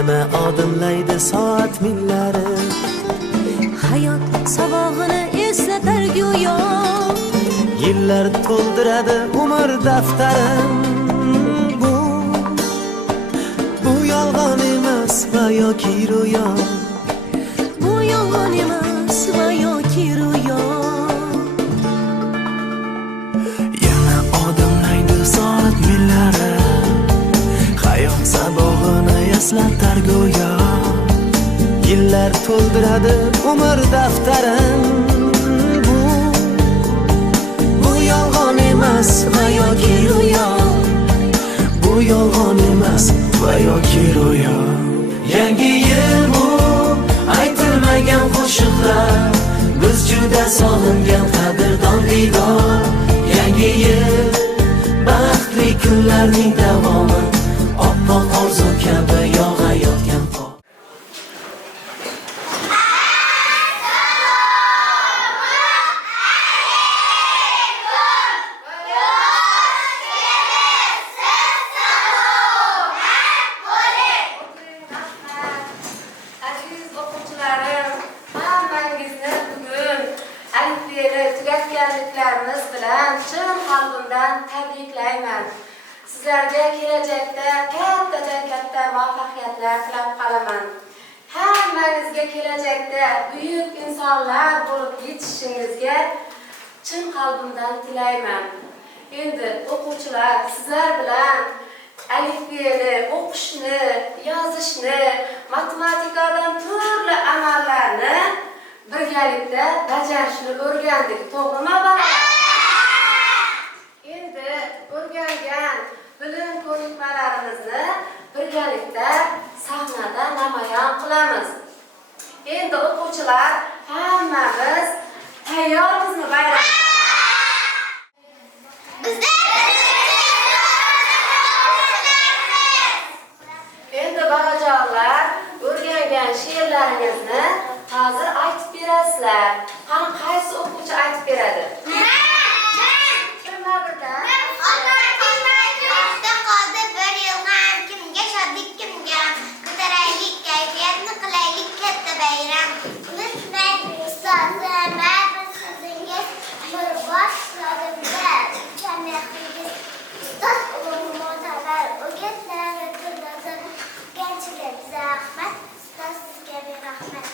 yana odimlaydi soat millari. Hayot sabog'ini eslatar go'yo, Yillar to'ldiradi umr daftarim. Bu yolg'on emas va yoki ro'yo. bu yolg'on emas va yoki ro'yo. Yana odimlaydi soat millari. Hayot sabog'ini eslatar go'yo. Yillar to'ldiradi umr daftarim. Bu yolg'on emas va yoki ro'yo. Bu yolg'on emas va yoki ro'yo. Yangi yil bu aytilmagan qo'shiqlar, biz juda sog'ingan qadrdon diydor. Yangi yil baxtli kunlarning davomi, oppoq orzu kabi yog'ayotgan qor. Aziz o'quvchilarim, hammangizni bugun alifbeni tugatganliklarimiz bilan chin qalbimdan tabriklayman. Sizlarga kelajakda katta muvaffaqiyatlar tilab qolaman. Hammangizga kelajakda buyuk insonlar bo'lib yetishishingizga chin qalbimdan tilayman. Endi o'quvchilar, sizlar bilan alifbeni o'qishni, yozishni, matematikadan turli amallarni birgalikda bajarishni o'rgandik. To'g'rimi bolalar? Endi o'rgangan bilim ko'nikmalarimizni birgalikda sahnada namoyon qilamiz. Endi o'quvchilar, hammamiz tayyormizmi bayram? Endi bolajonlar, o'rgangan she'rlaringizni hozir aytib berasizlar. Qani qaysi o'quvchi aytib beradi? Kimlar birdan? Qoldi bir yil ham, kimga shodlik, kimga ko'taraylik kayfiyatni, qilaylik katta bayram. Unutmang ustozim, baribir sizingiz umrbod yodimda. Jamiyatingiz ustoz ulug' mo'tabar o'gitlar turdosin. Gençlik zahmat, ustoz sizga rahmat.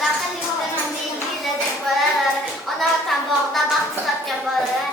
Daxil yo'qlagan yilladek bolalar, ona vatan bog'da baxt topgan bolalar.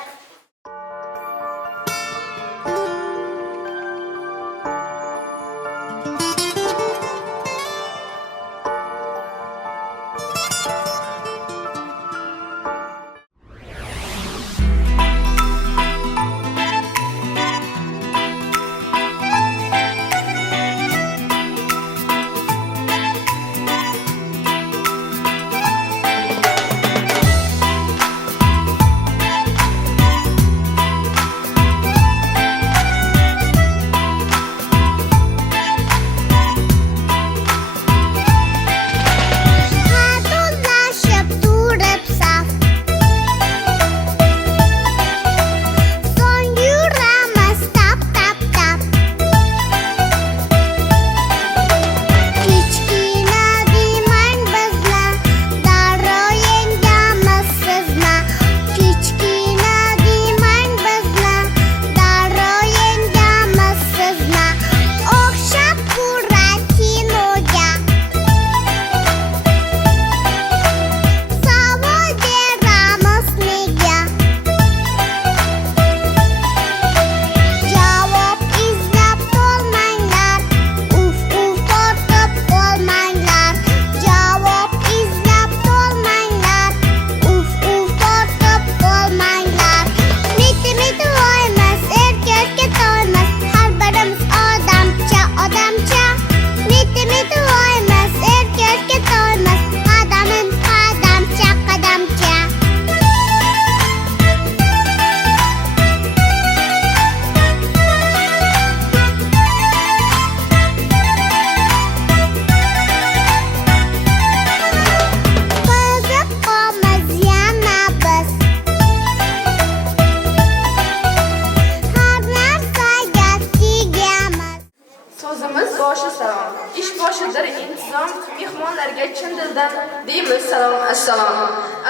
boshi salom. Ish boshidir intizom, mehmonlarga chin dildan deymiz salom assalom.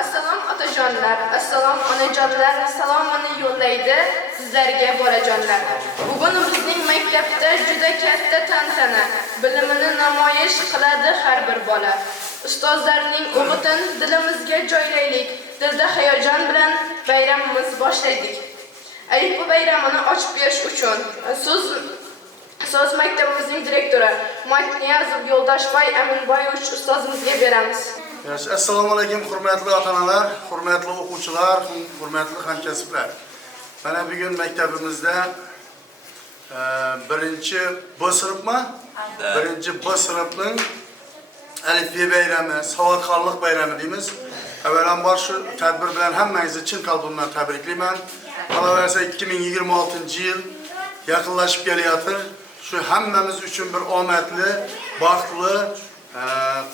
Assalom otajonlar, assalom onajonlar, salomini yo'llaydi sizlarga bolajonlar. Bugun bizning maktabda juda katta tantana, bilimini namoyish qiladi har bir bola. Ustozlarning o'qitin dilimizga joylaylik, dilda hayajon bilan bayramimiz boshlaydik. Aytbu bayramini ochib berish uchun so'z maktabimizning direktori Matniyazov Yo'ldoshboy Aminboyevich ustozimizga beramiz. Assalomu alaykum hurmatli ota-onalar, hurmatli o'quvchilar, hurmatli hamkasblar. Mana bugun maktabimizda birinchi B sinfmi? Birinchi B sinfning alifbe bayrami, savodxonlik bayrami deymiz. Avvalambor shu tadbir bilan hammangizni chin qalbimdan tabriklayman. Qolaversa 2026-yil yaqinlashib kelayotir. Shu hammamiz uchun bir omadli, baxtli,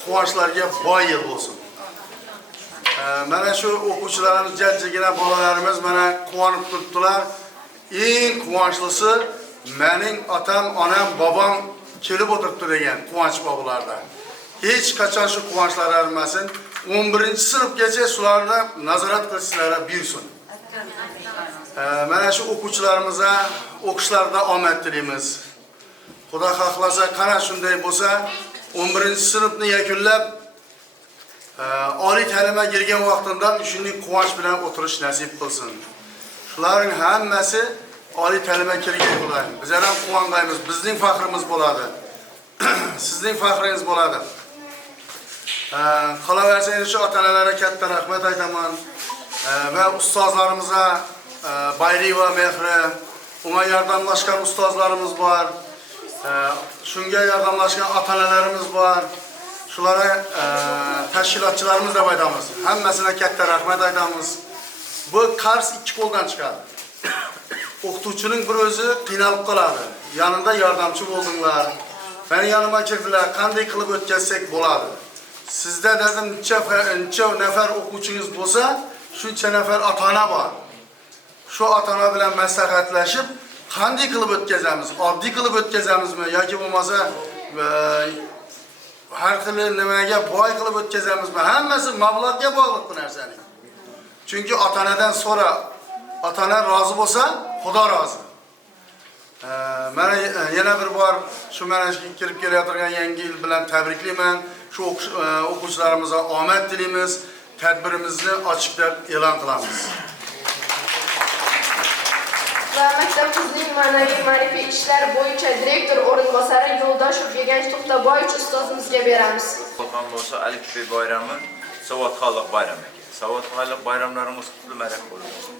quvonchlarga boy yil bo'lsin. Mana shu o'quvchilarimiz, jajjigina bolalarimiz mana quvonib turibdilar. Eng quvonchlisi mening otam, onam, bobom kelib o'tiribdi degan quvonch bog'larda. Hech qachon shu quvonchlari arimasin. 11-sinfgacha shularni nazorat qilishlari buyursin. Mana shu o'quvchilarimizga o'qishlarida omad tilaymiz. Xudo xohlasa, qana shunday bo'lsa, 11-sinfni yakunlab oliy ta'limga kelgan vaqtimda shunday quvonch bilan o'tirish nasib qilsin. Shularning hammasi oliy ta'limga kelgan bo'ladi. Bizlar ham quvonmaymiz, bizning faxrimiz bo'ladi. Sizning faxringiz bo'ladi. Qolaversa, shu ota-onalarga katta rahmat aytaman va ustozlarimizga bayri va mehri, unga yordamlashgan ustozlarimiz bor. Shunga yordamlashgan ota-onalarimiz bor. Shularga tashkilotchilarimiz deb aytamiz. Hammasine katta rahmat aytamiz. Bu qars ikki qo'ldan chiqadi. O'qituvchining bir o'zi qiynalib qoladi. Yanında yordamchi bo'ldinglar. Meni yanıma kirdilar. Qanday qilib o'tkazsak bo'ladi? Sizda dedim necha nafar o'quvchingiz bo'lsa, shuncha nafar ota-ona bor. Shu ota-ona bilan maslahatlashib, qanday qilib o'tkazamiz? Oddiy qilib o'tkazamizmi yoki bo'lmasa har xil nimaga boy qilib o'tkazamizmi? Hammasi mablag'ga bog'liq bu narsaning. Chunki ota-onadan so'ra, ota-ona rozi bo'lsa, Xudo rozi. Mana yana bir bor shu mana kirib kelayotgan yangi yil bilan tabriklayman. Shu o'quvchilarimizga omad tilaymiz. Tadbirimizni ochiq deb e'lon qilamiz. Va maktabimizning ma'naviy ishlar bo'yicha direktor o'rinbosari Yo'ldoshev Beganch To'xtaboyevich ustozimizga beramiz. Qolgan bo'lsa alifbe bayrami, savodxonlik bayrami. Savodxonlik bayramlarimiz qutlu ma'rak bo'lsin.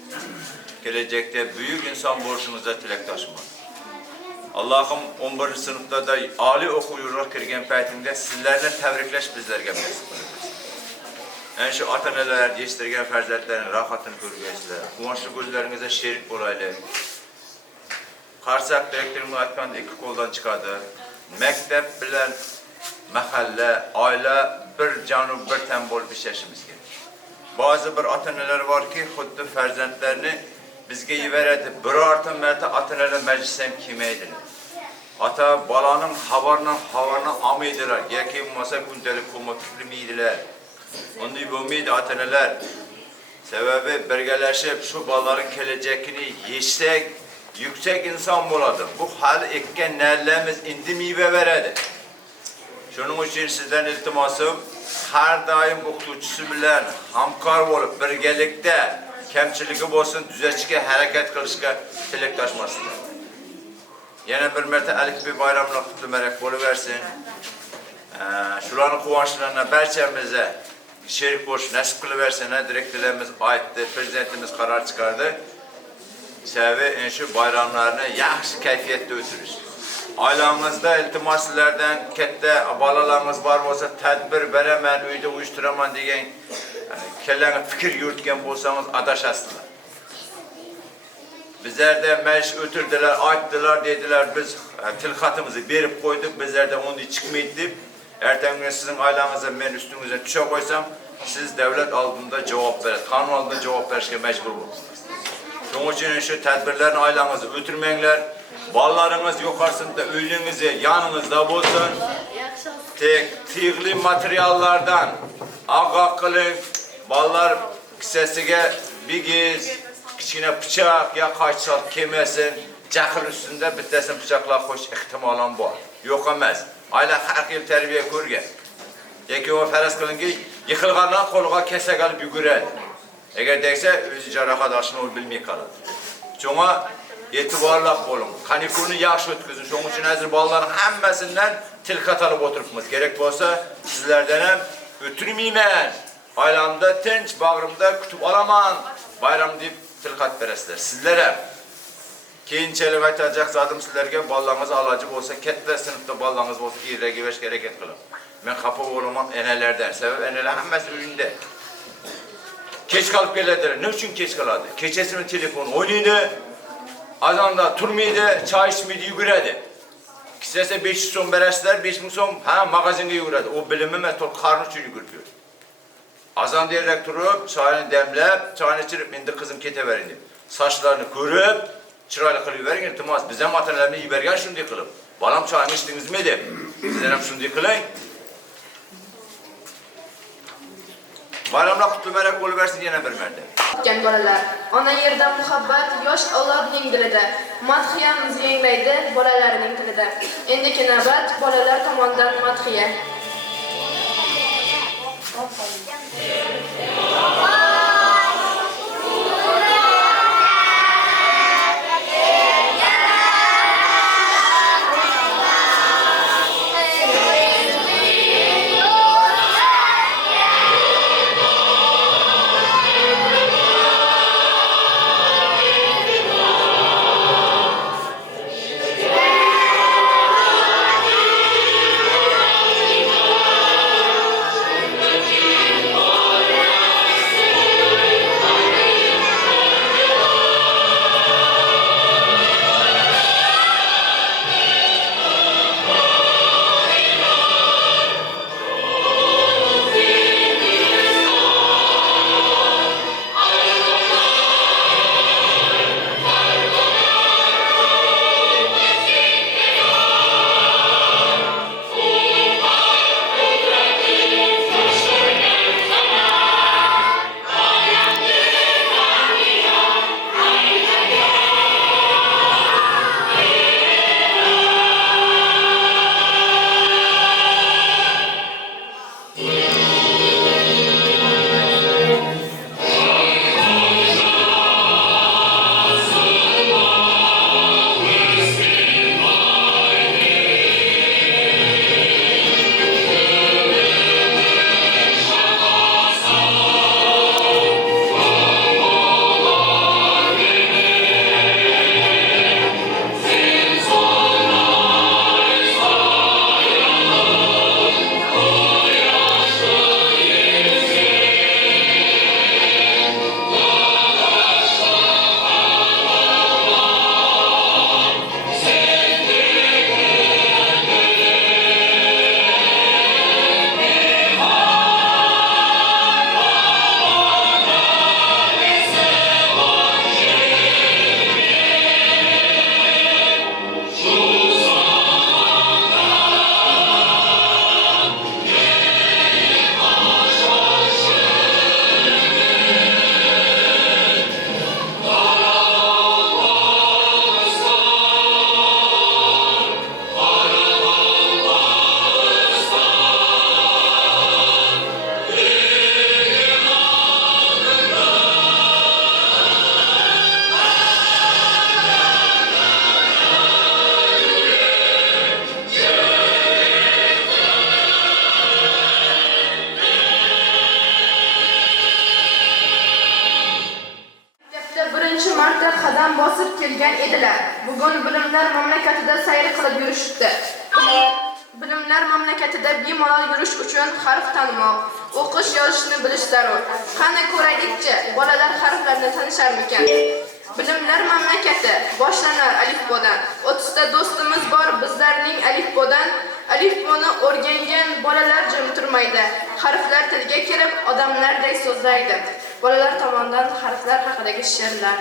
Kelajakda buyuk inson bo'lishingizga tilakdoshman. Allohim 11-sinfda da oliy o'quv yurtiga kirgan paytingda sizlarni tabriklash bizlarga nasib qilsin. Ana shu ota-onalar yetishtirgan farzandlarining rohatini ko'rgaysizlar. Quvonchli ko'zlaringizga sherik bo'laylik. Qarsak direktorimiz aytganda ikki qo'ldan chiqadi. Maktab bilan mahalla, oila bir jonub bir tan bo'lib ishlashimiz kerak. Ba'zi bir ota-onalar borki, xuddi farzandlarini bizga yuboradi. Birorta marta ota-onalar majlisga ham kelmaydilar. Ota bolaning xabarini olmaydilar yoki bo'lmasa kundalik ko'mak qilmaydilar. Onday bo'lmaydi ota-onalar. Sababi birgalashib shu bolalarning kelajakini yetsak, yuksak inson bo'ladi. Bu hali ekkan nallamiz endi meva beradi. Shuning uchun sizdan iltimosim, har doim o'qituvchisi bilan hamkor bo'lib, birgalikda kamchiligi bo'lsin, tuzatishga harakat qilishga tilakdoshmasizlar. Yana bir marta alifbe bayramini qutlu ma'rak bo'laversin. Shularning quvonchlarini barchamizga sherik bo'lish nasib qilaversin. Direktorlarimiz aytdi, prezidentimiz qaror chiqardi. Sababi shu bayramlarni yaxshi kayfiyatda o'tirish. Oilamizda iltimoslardan katta bolalarimiz bor bo'lsa, tadbir beraman, uyda uyushtiraman degan kellangi fikr yuritgan bo'lsangiz adashasizlar. Bizlarda mash o'tirdilar, aytdilar, dedilar, biz tilxatimizni berib qo'ydik, bizlarda unday chiqmaydi deb, ertangi sizning oilangizga men ustingizga tusha qo'ysam, siz davlat oldida javob berasiz, qonun oldida javob berishga majbur bo'lasiz. Shuning uchun shu tadbirlarni oilangizda o'tirmanglar. Ballarınız yukarısında öyünüzü yanınızda bulsun. Tek tığlı materyallardan ağa kılın. Ballar kisesiga bigiz, kichkina bıçak ya qaçsal kemesin. Caqil üstünde bittesin bıçaklar qo'yish ehtimalan bor. Yo'q emas. Ayla har xil tarbiya ko'rgan. Yoki o faraz qilinki, yiqilgandan qo'lga kesak olib yuguradi. Agar degsa, o'zi jarohat olishni bilmay qoladi. Shunga e'tiborli bo'ling. Qaniquni yaxshi o'tkazing. Shuning uchun hozir bolalarning hammasidan til qatalib o'tiribmiz. Kerak bo'lsa, sizlardan ham o'tirmayman. Oilamda tinch, bag'rimda kutib olaman. Bayram deb til qat berasizlar. Sizlar ham keyinchalik aytajak zatim sizlarga bolalarınız alacı bo'lsa, katta sinfda bolalarınız bo'lsa, ertaga berishga harakat qiling. Men xafa bo'laman enalardan. Sabab enalar hammasi uyinda. Kech qolib keladilar. Ne uchun kech qoladi? Kechasini telefon o'ynaydi. Azonda turmaydi, choy ichmaydi, yuguradi. Kisasa 500 so'm berasizlar, 5000 so'm ha magazinga yuguradi. O bilimi emas, to'q qarni uchun yugurib. Azon derrak turib, choyni demlab, choyni ichib, endi qizim ketaverin deb. Sochlarini ko'rib, chiroyli qilib yuboring, iltimos. Biz ham otalarni yuborgan shunday qilib. Bolam choyni ichdingizmi deb. Sizlar ham shunday qiling. Bayramlar qutlu merak bo'lib bersin yana bir marta. O'tgan bolalar, ona yerda muhabbat yosh avlodning dilida, madhiyamiz yanglaydi bolalarining tilida. Endiki navbat bolalar tomonidan madhiya. marta qadam bosib kelgan edilar. Bugun bilimlar mamlakatida sayr qilib yurishdi. Bilimlar mamlakatida bemalol yurish uchun harf tanimoq, o'qish, yozishni bilish zarur. Qani ko'raylikchi, bolalar harflarni tanisharmikan? Bilimlar mamlakati boshlanar alifbodan. 30 ta do'stimiz bor bizlarning alifbodan. Alifboni o'rgangan bolalar jim turmaydi. Harflar tilga kirib odamlardek so'zlaydi. Bolalar tomonidan harflar haqidagi she'rlar.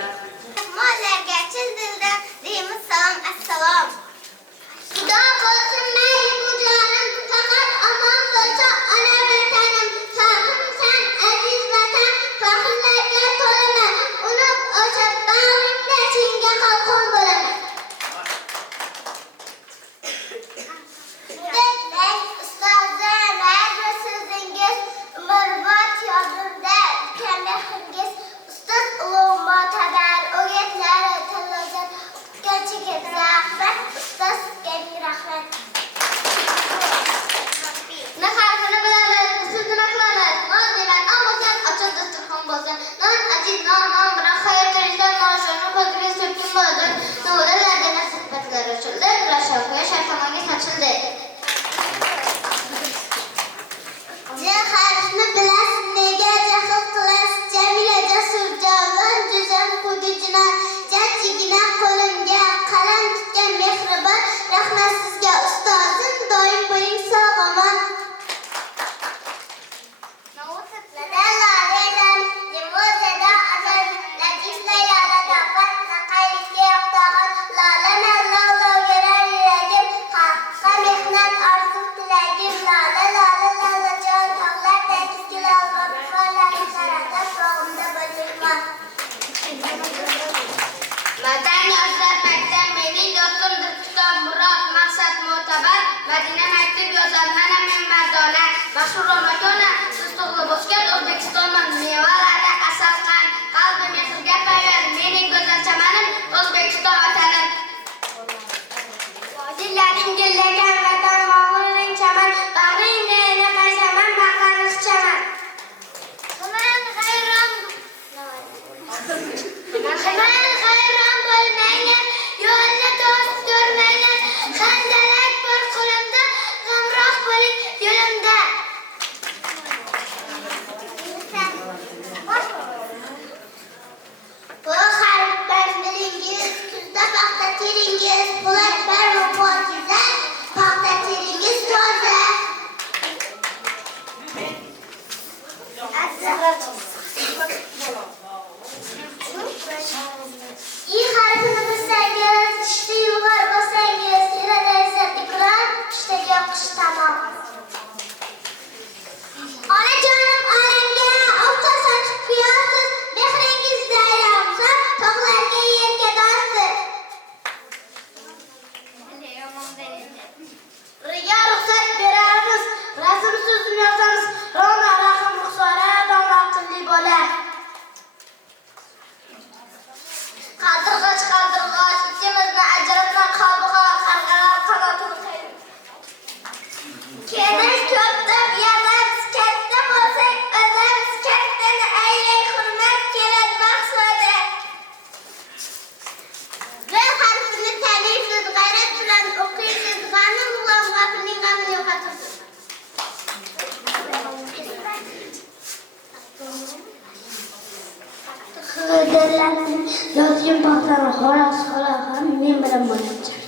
mehmonlarga chin dildan deymiz salom assalom. Xudo bo'lsin mayli bu jonim, faqat omon bo'lsa ona vatanim. Sog'insan aziz vatan, faxrlarga to'laman. Unib o'sib bag'ringda senga qalqon bo'laman. Mudarris ustozim, har so'zingiz umrbod yodimda, ulkan mehringiz. Ustoz ulug' motabar, o'gitlari tilozat, o'tganchiga rahmat, ustoz sizga ming rahmat. Nafasini bilamiz, ustini qilamiz. Non nemat olmasan, ochiq dasturxon bo'lsin. Non aziz, non bilan hayot ko'rishdan noshirni ko'ziga surkin bo'ladi. Novdalarda nasibatlar ochildi, rashoqqa sharqamonga sochildi. Jaharni bilasiz, nega jahl qilasiz? Jamila jasur javon, juzam xudijina, jajjigina qo'limga qalam tutgan mehribon, rahmat sizga ustozim, doim bo'ling sog' omon. Vatan yozlar maktab mening do'stimdir, kitob murod, maqsad mo'tabar. Madina maktub yozar, mana men mardona, mashhur makona, siz to'g'ri bosgan O'zbekistonman, mevalari asaslan, qalbi mehrga payvand, mening go'zal chamanim, O'zbekiston vatanim. Dillarim gillagan vatan, mog'uring chaman, bag'ringda yana qaysaman, bag'lanish chaman. Hayron bo'lmanglar, yo'lni to'sib ko'rmanglar. Xandalak bor qo'limda, g'amroq bo'ling yo'limda. Bu harflar bilingiz, kuzda paxta teringiz, po'lat barmo pokiza, paxta teringiz toza. İ harfini bilsangiz, tishni yulg'ar bossangiz, iradaysa ikrom, ishtaga yoqish tamom. Onajonim onamga ovcha sochib kuyasiz, mehringizda yomg'ir, tog'larga yelkadorsiz. Riga ruxsat beramiz, rasm so'zini yozamiz, Rona rahim ruxsora, dono aqlli bola. Qaldirg'och, ikkimizni ajratma, qalbiga qarg'alar qanotini qaydi. Kerak ko'pdir yalab, katta bo'lsak o'zimiz, kattani aylay hurmat, keladi maqsadi. V harfini taniysiz, g'ayrat bilan o'qiysiz, g'anim bilan g'afilning g'amini yo'qotasiz. Xizrlarni yozgan paxtani xolos ham men bilan bo'lacak.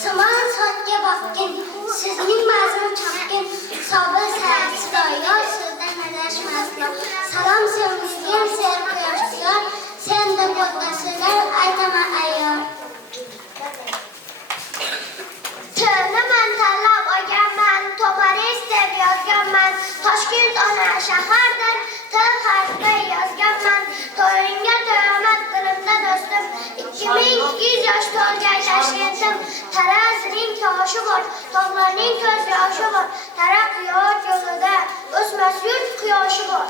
Simon soatga boqqin, sizning mazmun chopgin, sobir siroyor, sizdan adashmaslar. Salom sevgim, ser quyoshlar, senda bo'lmasalar aytaman ayyor. Tiniman tanlab olganman, to'g'ri deb yozganman, Toshkent ona shahardan til harfi yozganman. To'yingga to'yaman dilimda do'stim, 2200 yosh to'lgan Toshkentim. Tarozining toshi bor, tog'larning ko'z yoshi bor, taraqqiyot yo'lida o'smas yurt quyoshi bor.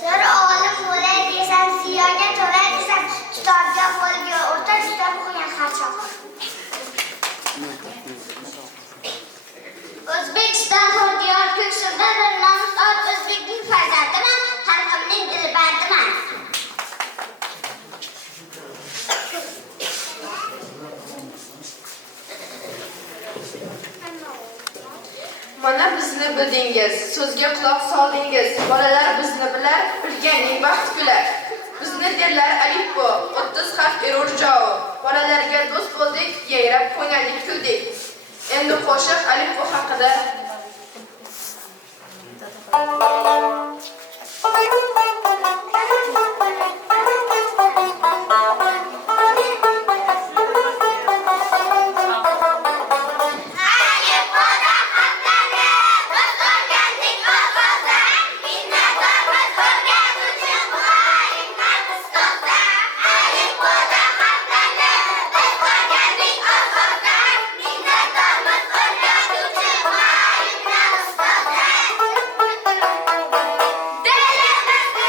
Sir olim bo'lay desam, siyoga to'lay desam, kitobga qo'lga o'rta tutab qo'ygan harchoq. O'zbekiston hodiyor ko'ksimda bir nomus ot, o'zbekning farzandiman, xalqimning dilbandiman. Mana bizni bildingiz, so'zga quloq soldingiz. Bolalar bizni bilar, bilganing baxt kular. Bizni derlar alifbo, 30 harf erur javob. Bolalarga do'st bo'ldik, yayrab qo'ynadik, kuldik. Endi qo'shiq alifbo haqida Ayıp oda hatları, biz öğrendik olmazsa. Minnettarız öğretuvchi muallimlar ustozlar. Ayıp oda hatları, biz öğrendik olmazsa. Minnettarız öğretuvchi muallimlar ustozlar. Dilimizni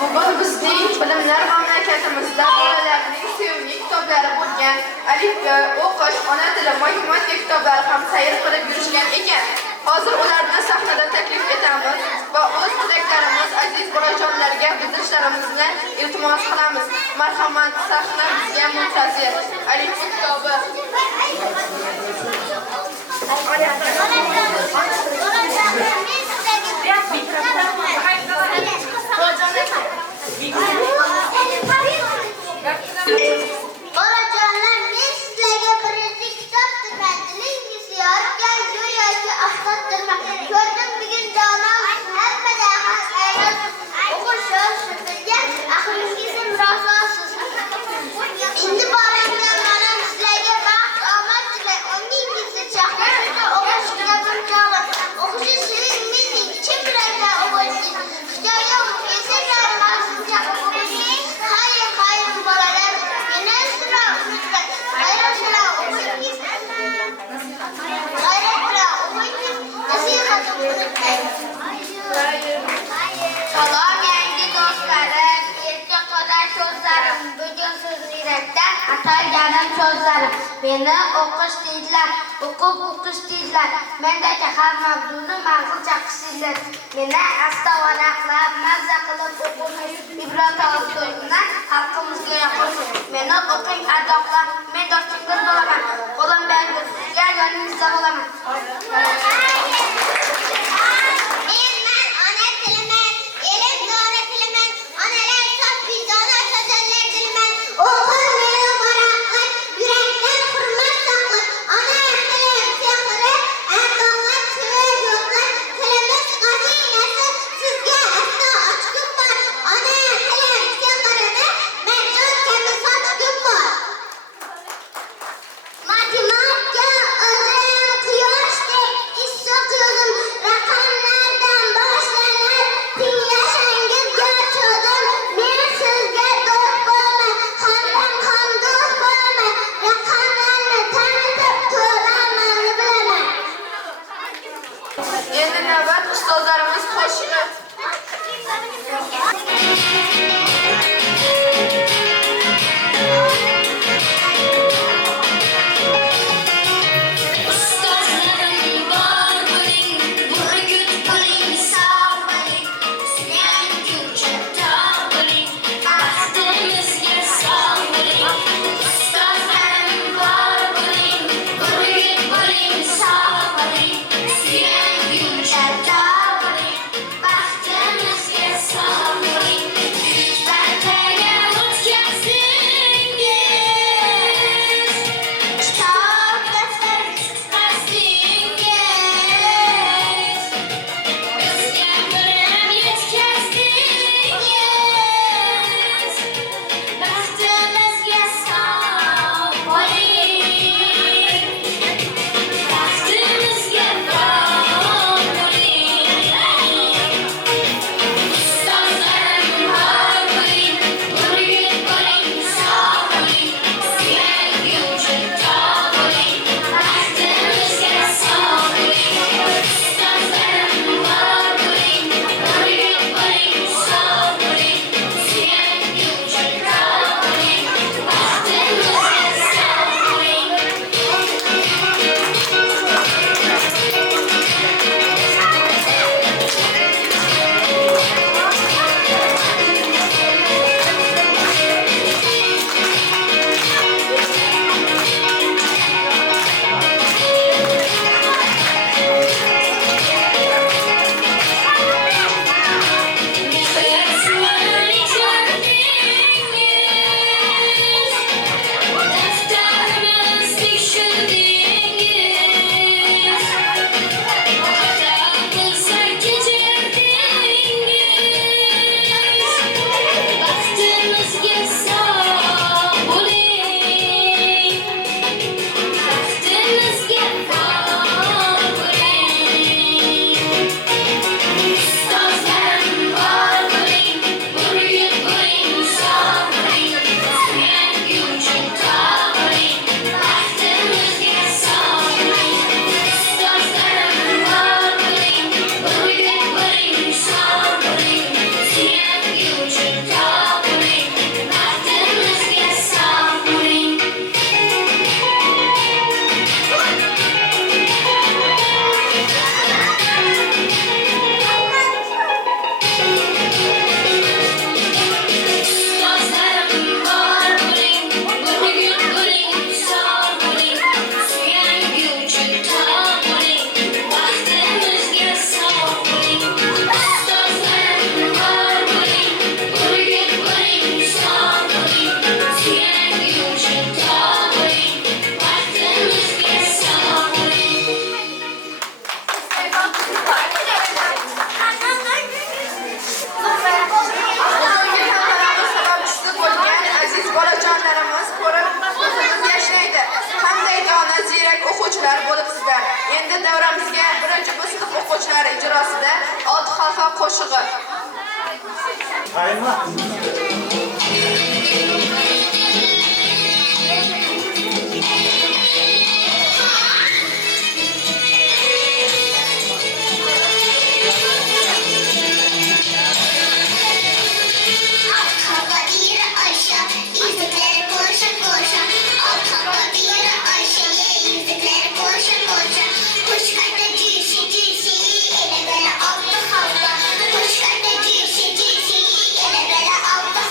Bugun bizning bilimlar mamlakatimizda bolalarning sevimli kitoblari bo'lgan alifba, o'qish, ona tili, matematika kitoblari ham sayr qilib yurishgan ekan. Hozir ularni sahnada taklif etamiz va o'z tilaklarimiz aziz bolajonlarga bildirishlarimizni iltimos qilamiz. Marhamat, sahna bizga muntazir. Alifba kitobi. Bolajonlar, men sizlarga birinchi kitob tilingizga yorgan go'yoki asqottirman. Ko'rdim bugun dono hammada o'qish yo'lsiz, aqlingizni murosasiz. Endi bolamga mana sizlarga baxt omad tilay. O'ningizni chaqirishga o'qish kitobim chog'i. O'qish sizning mening kim bilan o'qiysiz. Xitoyga o'qiysiz, yolg'izcha o'qiysiz. Hayır bolalar, meni sıra unutmang. G'ayrat bilan o'qiysiz. Nasihatim unutmang. Salom yangi do'stlarim, erta qadar so'zlarim, bugun sizni yurakdan atalganim so'zlarim. Meni o'qish deydilar, o'qib o'qish deydilar. Mendagi har mavzuni ma'qulcha qilsizlar. Meni asta varaqlab, mazza qilib o'qish, ibrat olib so'zini xalqimizga yoqirsiz. Meni o'qing ardoqlab, men do'stingiz bo'laman. Qo'lim bilan sizga yoningizda bo'laman. Matematika o'zim quyoshday issiq yuzim raqamlardan boshlanar tinglashangiz garcho'dim men sizga do'st bo'laman hamdam do'st bo'laman raqamlarni tanitib to'g'rilamanni bilaman. Endi navbat ustozlarimiz qo'shiqi. Bye. qo'shig'i. Arkama bir Ayşe, yüzükleri koşa koşa. Arkama bir Ayşe, yüzükleri koşa koşa. Kuş kaçta cüsi cüsi, ele böyle altı havla. Kuş kaçta cüsi cüsi, ele böyle altı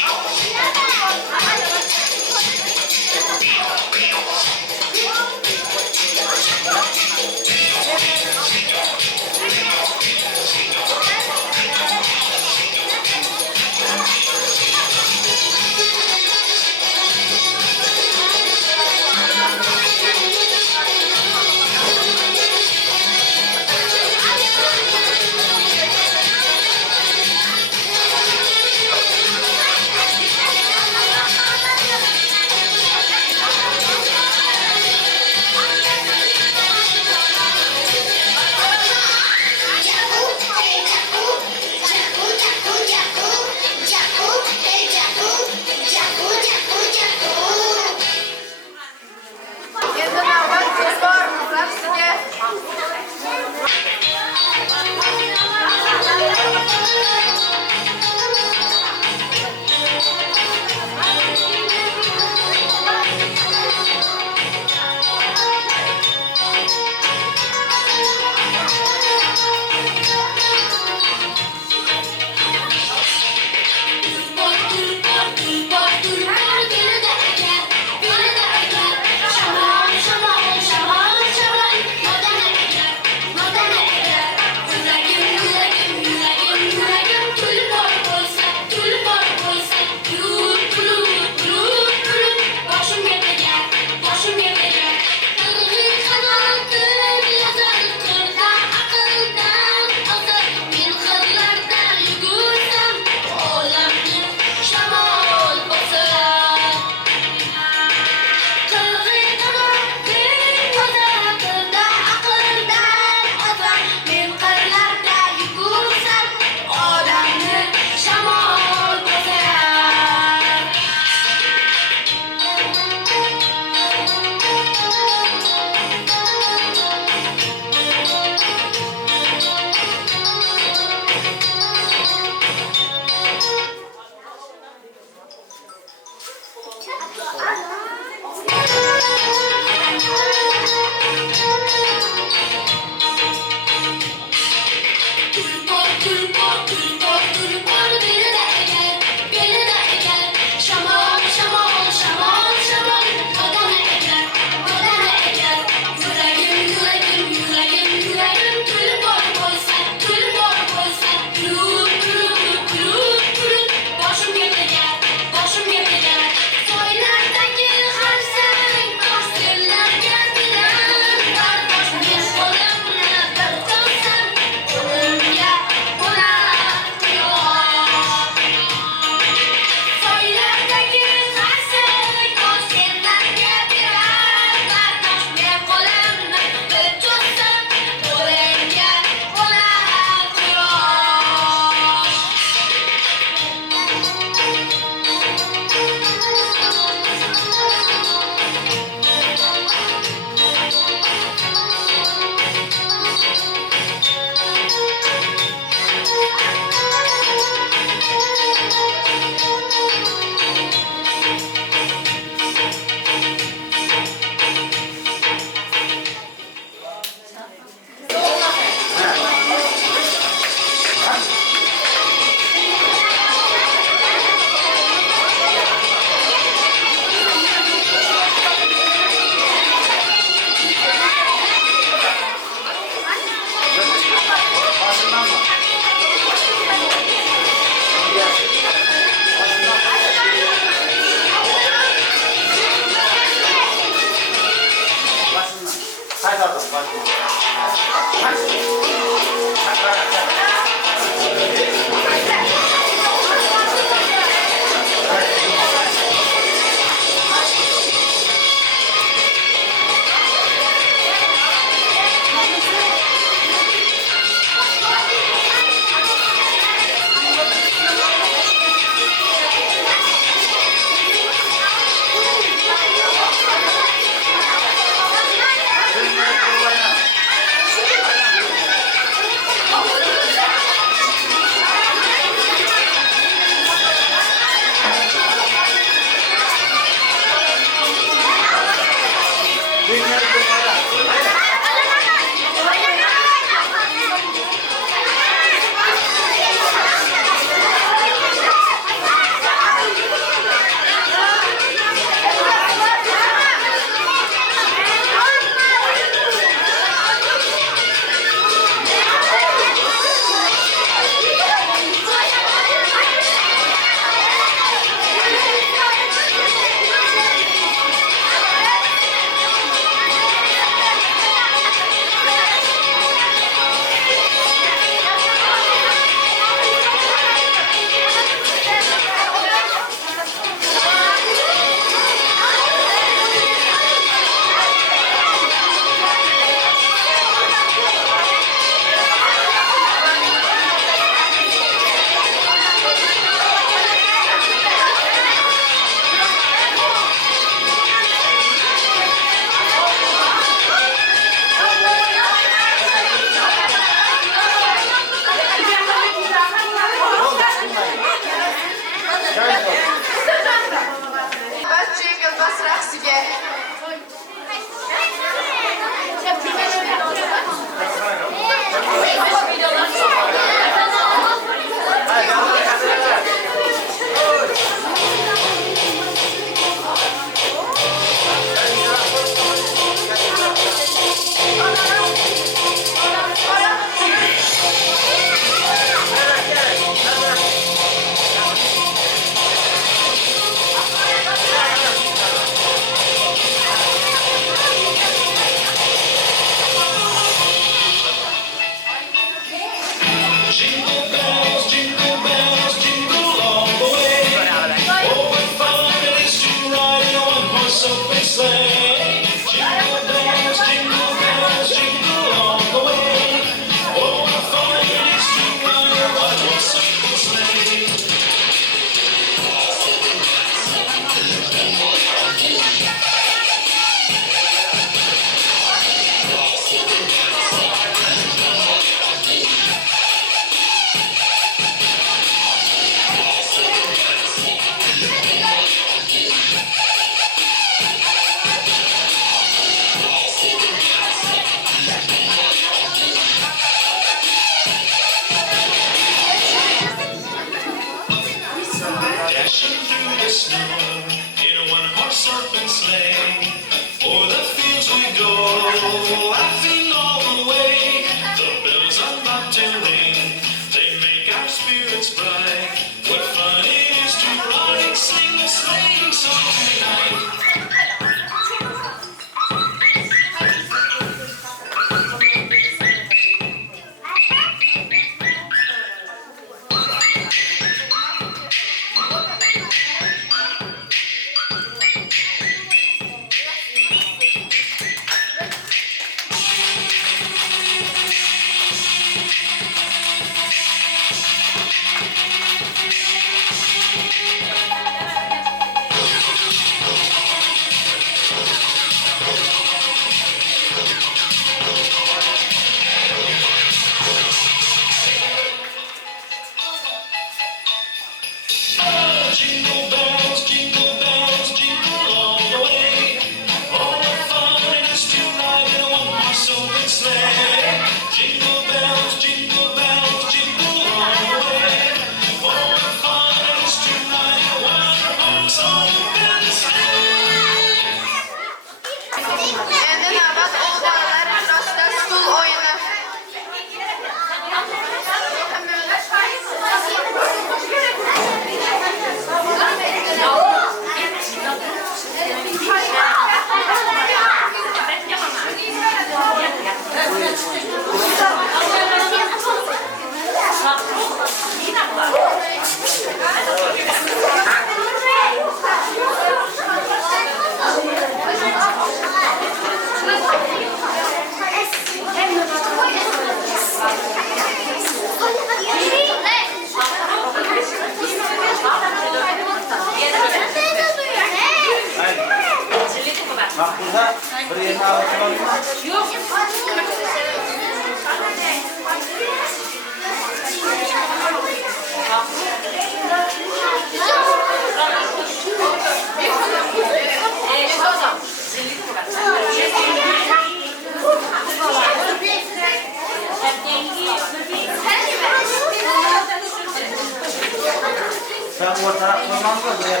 Sen o tarafından mı buraya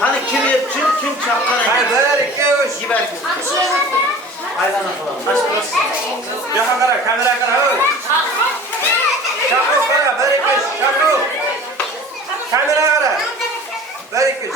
Hani kim çapkın? Hayır böyle iki giber gibi. Aydan atalım. Aç burası. Yok kara kamera kara. Şakru kara böyle iki. Şakru. Kamera kara. Böyle iki.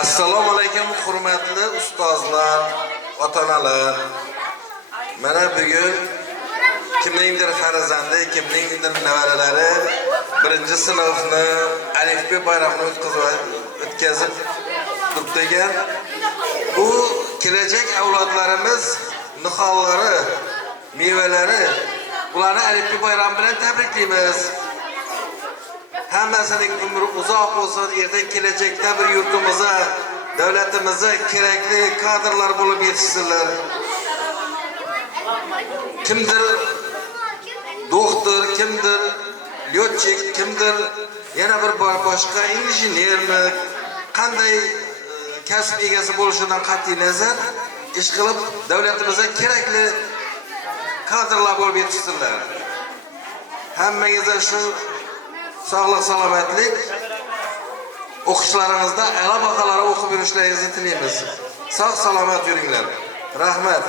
Assalomu alaykum hurmatli ustozlar, ota-onalar. Mana bugun kimningdir farzandi, kimningdir nevaralari 1-sinfni alifbe bayramini o'tkazib turibdi ekan. Bu kelajak avlodlarimiz nihollari, mevalari, ularni alifbe bayrami bilan tabriklaymiz. Hammasining umri uzoq bo'lsin, ertaga kelajakda bir yurtimizga, davlatimizga kerakli kadrlar bo'lib yetishsinlar. Kimdir doktor, kimdir lyotchik, kimdir yana bir boshqa injenermi, qanday kasb egasi bo'lishidan qat'iy nazar ish qilib, davlatimizga kerakli kadrlar bo'lib yetishsinlar. Hammangizga shu sog'lik, salomatlik, o'qishlaringizda a'lo baholar o'qib yurishlaringizni tilaymiz. Sog' salomat yuringlar. Rahmat.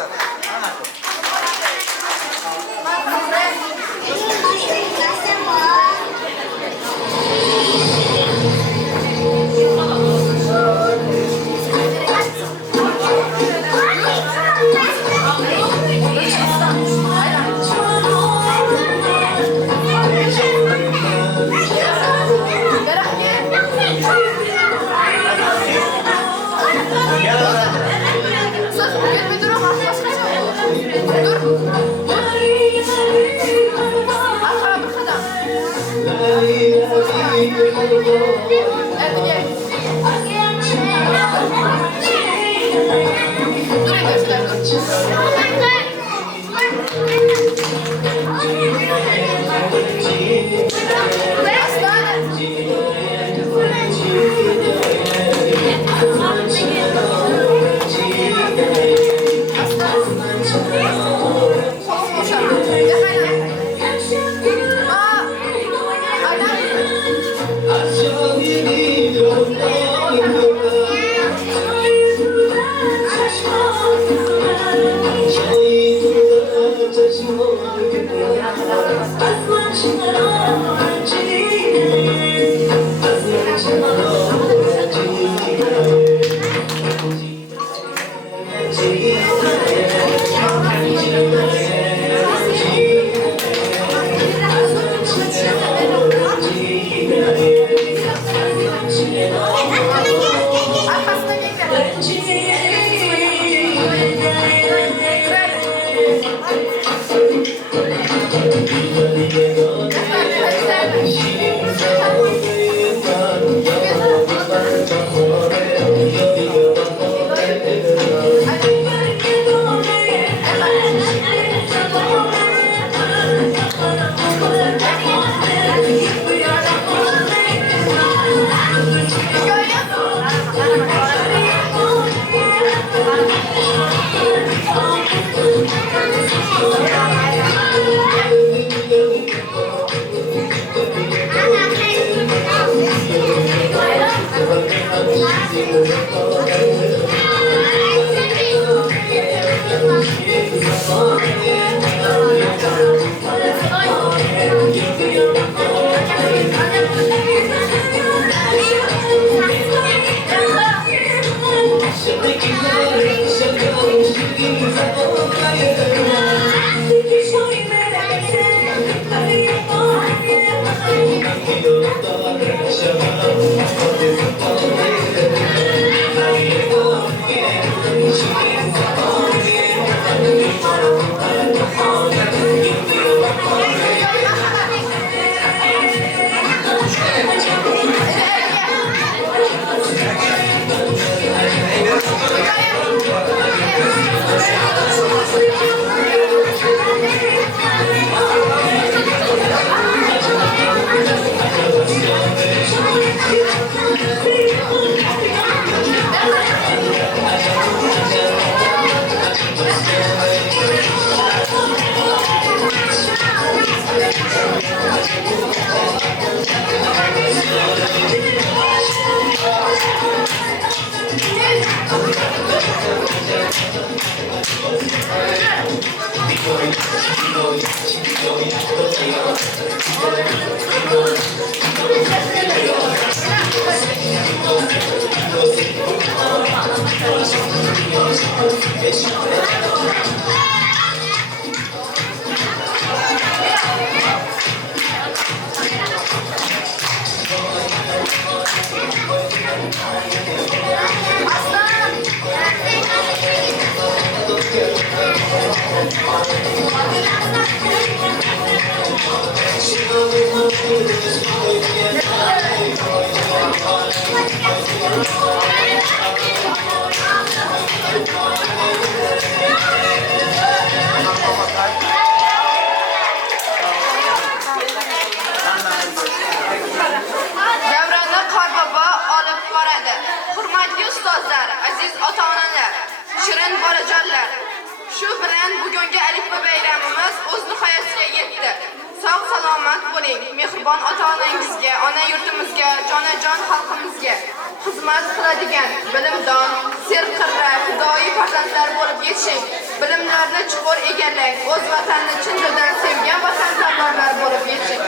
Hurmatli ustozlar, aziz ota-onalar, shirin bolajonlar bugungi Arifba bayramimiz o'z nihoyasiga yetdi. Sog' salomat bo'ling. Mehribon ota-onangizga, ona yurtimizga, jonajon xalqimizga xizmat qiladigan bilimdon, serqirra, fidoyi farzandlar bo'lib yetishing. Bilimlarni chuqur egallang. O'z vatanini chin dildan sevgan vatanparvarlar bo'lib yetishing.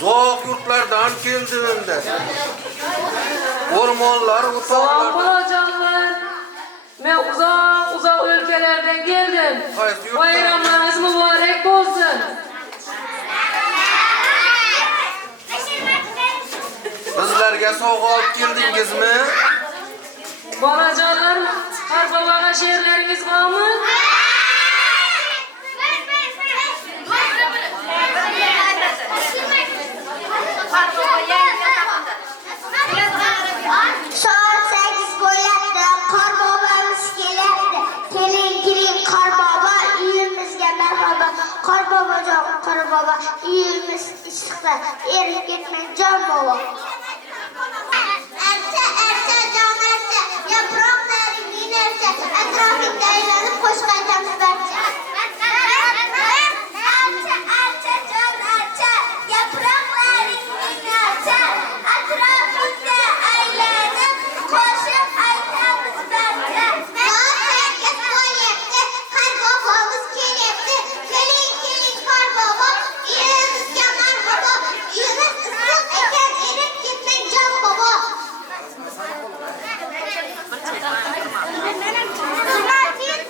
Uzak yurtlardan geldiğimde ormanlar, Salam utağlar. balacanlar. Ben uzak ülkelerden geldim. Hayırlı yurtlar. Bayramlarınız mübarek olsun. Bizlerge soğuk alıp geldiniz mi? Balacanlar, Karbabağ'a şehirleriniz var mı? Saat 8 bo'lyapti. Qorbobamiz kelyapti. Keling, kiring Qorbobo, uyimizga marhaba. Qorbobojon, Qorbobo, uyimiz issiqda. Erib ketmang jon bobo. Archa, archa, jon archa. Yaproqlari minarcha. Atrofingda aylanib qo'shiq aytamiz barcha. Archa, archa, jon archa. Yaproqlari minarcha. Atrofingda aylanib qo'shiq aytamiz barcha. Qorbobomiz kelyapti. Keling, keling Qorbobo, uyimizga marhaba. Uyimiz issiq ekan, erib ketmang jon bobo. Martin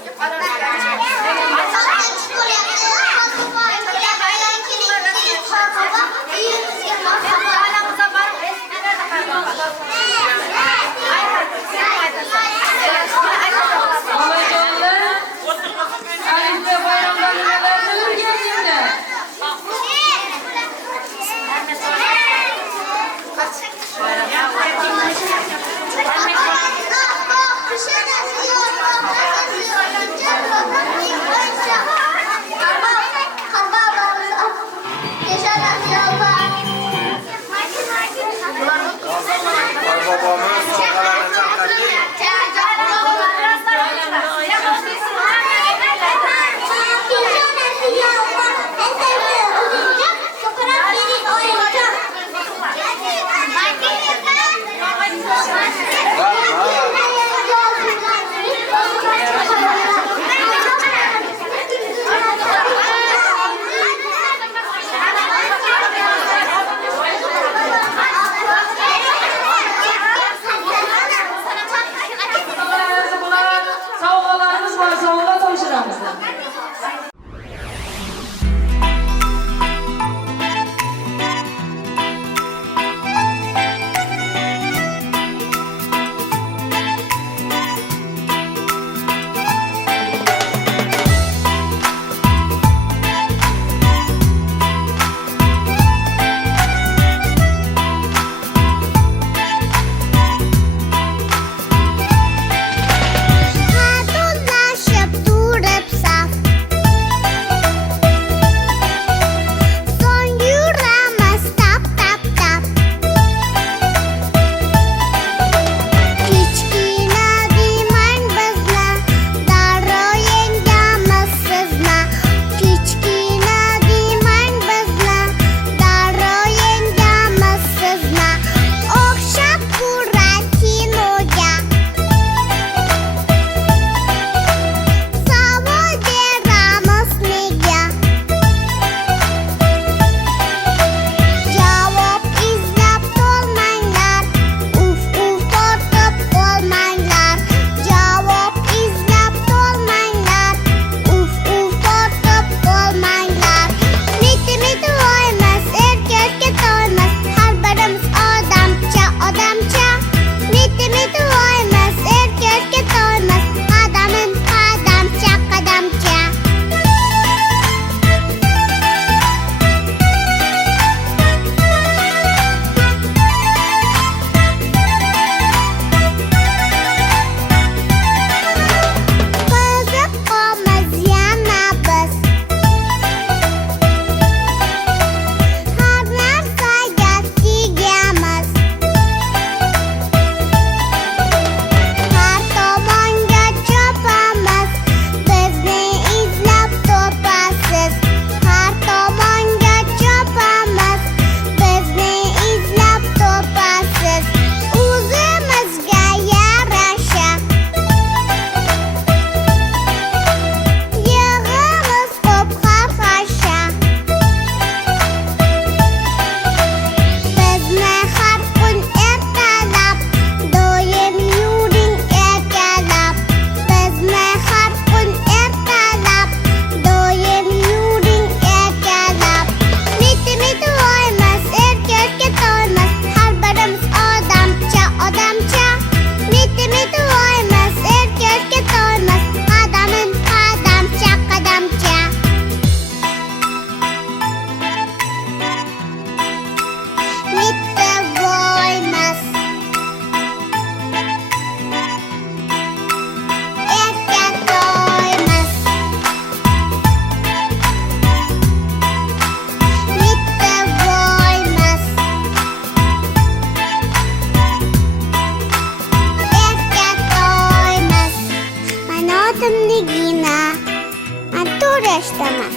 yoshdaman.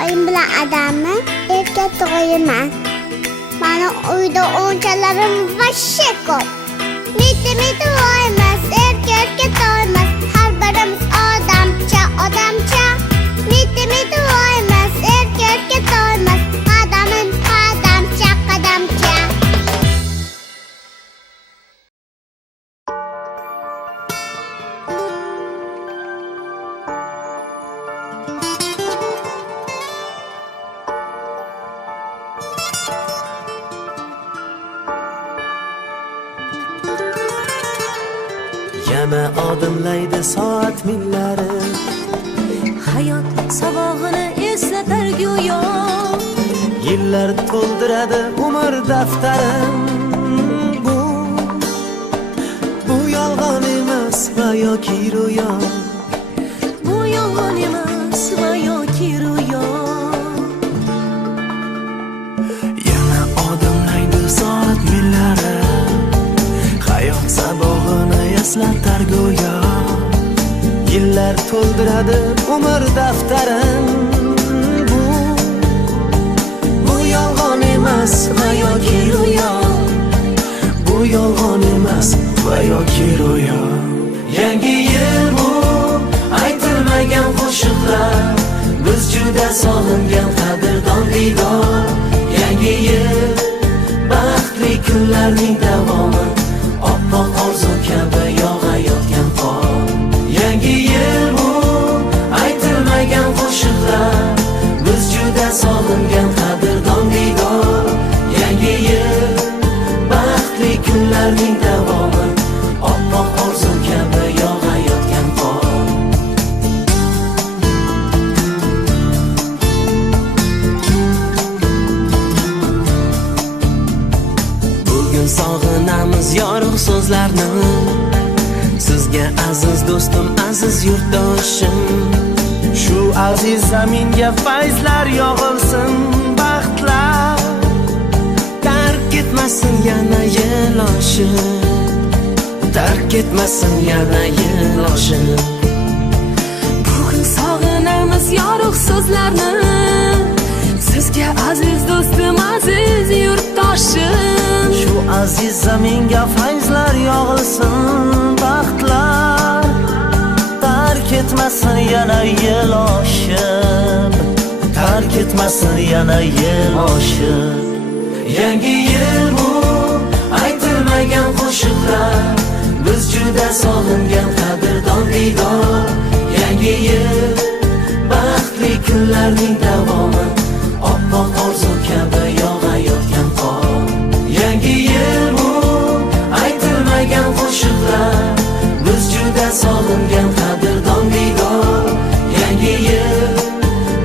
Oyim bilan adamman, erta tug'ayman. Mani uyda o'yinchalarim vashshe ko'p. Miti voymas, erka toymas. Har birimiz odamcha. Miti voymas, erka toymas. Qadamcha. Yana odimlaydi soat millari. Hayot sabog'ini eslatar go'yo. Yillar to'ldiradi umr daftarim. Bu yolg'on emas va yoki ro'yo. Bu yolg'on emas va yoki ro'yo. Yana odimlaydi soat millari. Hayot sabog'ini eslatar go'yo. Yillar to'ldiradi umr daftarim. Bu yolg'on emas va yoki ro'yo. Bu yolg'on emas va yoki ro'yo. Yangi yil bu aytilmagan qo'shiqlar. Biz juda sog'ingan qadrdon diydor. Yangi yil baxtli kunlarning davomi. Oppoq orzu kabi yog'ayotgan qor. Yangi yil bu aytilmagan qo'shiqlar. Biz juda sog'ingan qadrdon diydor. Yangi yil baxtli kunlarning davomi. Oppoq orzu kabi yog'ayotgan qor. Bugun sog'inamiz yorug' so'zlarni. Sizga aziz do'stim, aziz yurtdoshim. Shu aziz zaminga fayzlar yog'ilsin, baxtlar tark etmasin yana yeloshib. Tark etmasin yana yeloshib. Bugun sog'inamiz yorug' so'zlarni. Sizga aziz do'stim, aziz yurtdoshim. Shu aziz zaminga fayzlar yog'ilsin, baxtlar tark etmasin yana yeloshib. Tark etmasin yana yeloshib. Yangi yil bu aytilmagan qo'shiqlar. Biz juda sog'ingan qadrdon diydor. Yangi yil baxtli kunlarning davomi. Oppoq orzu kabi yog'ayotgan qor. Yangi yil bu aytilmagan qo'shiqlar. Biz juda sog'ingan qadrdon diydor. Yangi yil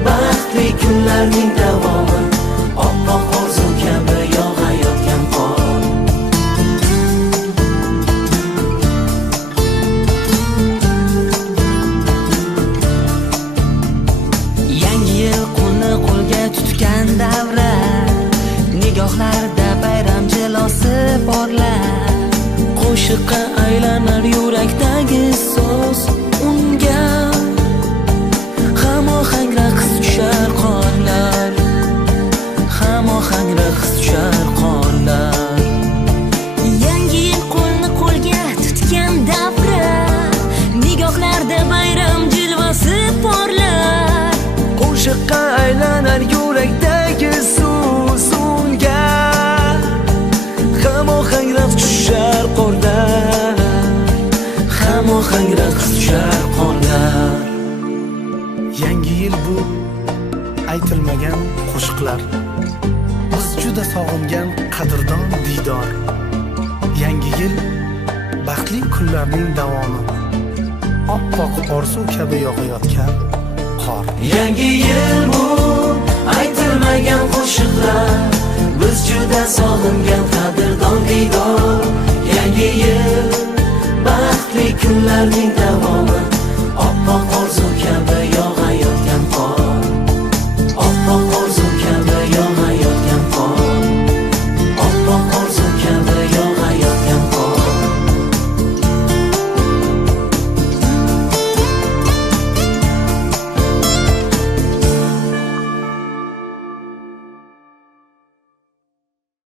baxtli kunlarning davomi. Oppoq orzu kabi yog'ayotgan qor. Yangi yil qo'lni qo'lga tutgan davra. Nigohlarda bayram jilosi porlar. Qo'shiqqa aylanar yurakdagi so'z. Unga hamohang raqs tushar qorlar. Hamohang raqs tushar qorlar. Yangi yil qo'lni qo'lga tutgan davra. Nigohlarda bayram jilvasi porlar. Qo'shiqqa aylanar yurakdagi so'z. Unga hamohang raqs tushar qorlar. Hamohang raqs tushar qorlar. Yangi yil bu aytilmagan qo'shiqlar. Biz juda sog'ingan qadrdon diydor. Yangi yil baxtli kunlarning davomi. Oppoq orzu kabi yog'ayotgan qor. Yangi yil bu aytilmagan qo'shiqlar. Biz juda sog'ingan qadrdon diydor. Yangi yil baxtli kunlarning davomi.